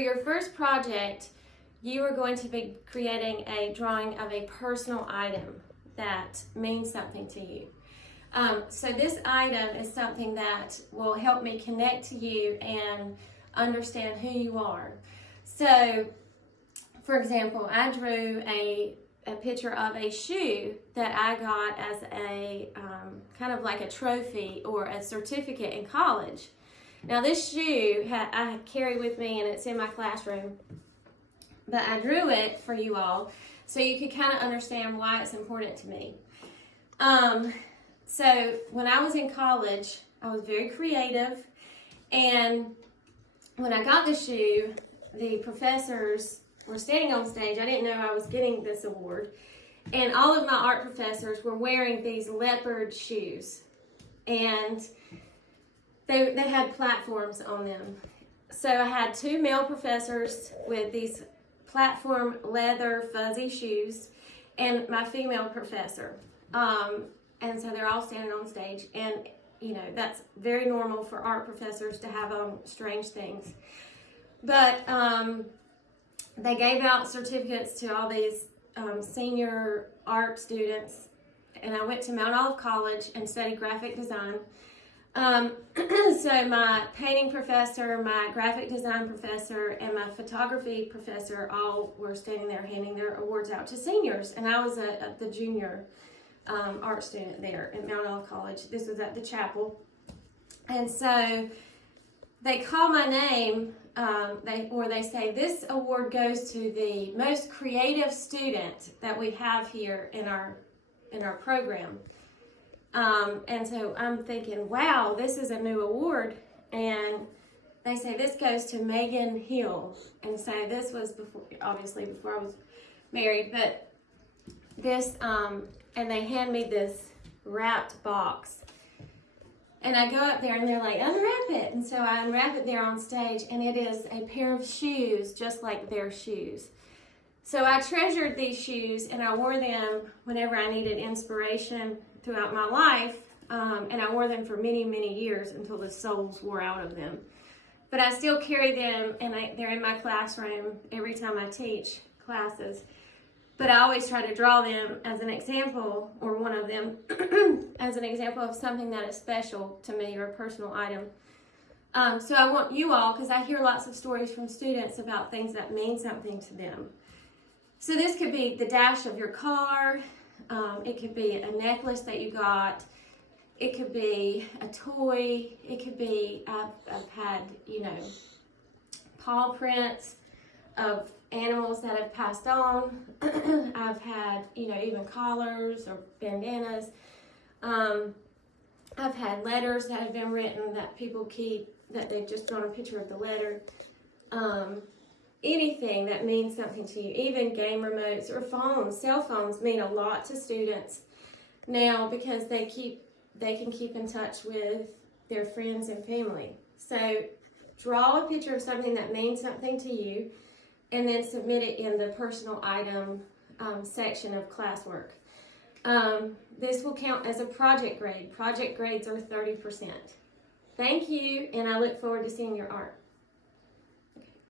For your first project, you are going to be creating a drawing of a personal item that means something to you. So this item is something that will help me connect to you and understand who you are. So, for example, I drew a picture of a shoe that I got as a kind of like a trophy or a certificate in college. Now this shoe I carry with me and it's in my classroom, but I drew it for you all so you could kind of understand why it's important to me. So when I was in college, I was very creative, and when I got the shoe, the professors were standing on stage. I didn't know I was getting this award, and all of my art professors were wearing these leopard shoes, and they had platforms on them. So I had two male professors with these platform leather fuzzy shoes, and my female professor. And so they're all standing on stage, and you know that's very normal for art professors to have on strange things. But they gave out certificates to all these senior art students, and I went to Mount Olive College and studied graphic design. So my painting professor, my graphic design professor, and my photography professor all were standing there handing their awards out to seniors, and I was the junior art student there at Mount Olive College. This was at the chapel, and so they call my name. They say this award goes to the most creative student that we have here in our program. And so I'm thinking, wow, this is a new award. And they say this goes to Megan Hill. And so this was obviously before I was married, but this, and they hand me this wrapped box. And I go up there and they're like, unwrap it. And so I unwrap it there on stage, and it is a pair of shoes just like their shoes. So I treasured these shoes, and I wore them whenever I needed inspiration throughout my life, and I wore them for many, many years until the soles wore out of them. But I still carry them, and they're in my classroom every time I teach classes. But I always try to draw them as an example, or one of them, as an example of something that is special to me or a personal item. So I want you all, because I hear lots of stories from students about things that mean something to them. So this could be the dash of your car. It could be a necklace that you got. It could be a toy. It could be, I've had, paw prints of animals that have passed on. I've had, even collars or bandanas. I've had letters that have been written that people keep, that they've just drawn a picture of the letter. Anything that means something to you, even game remotes or phones. Cell phones mean a lot to students now because they can keep in touch with their friends and family. So draw a picture of something that means something to you, and then submit it in the personal item section of classwork. This will count as a project grade. Project grades are 30%. Thank you, and I look forward to seeing your art.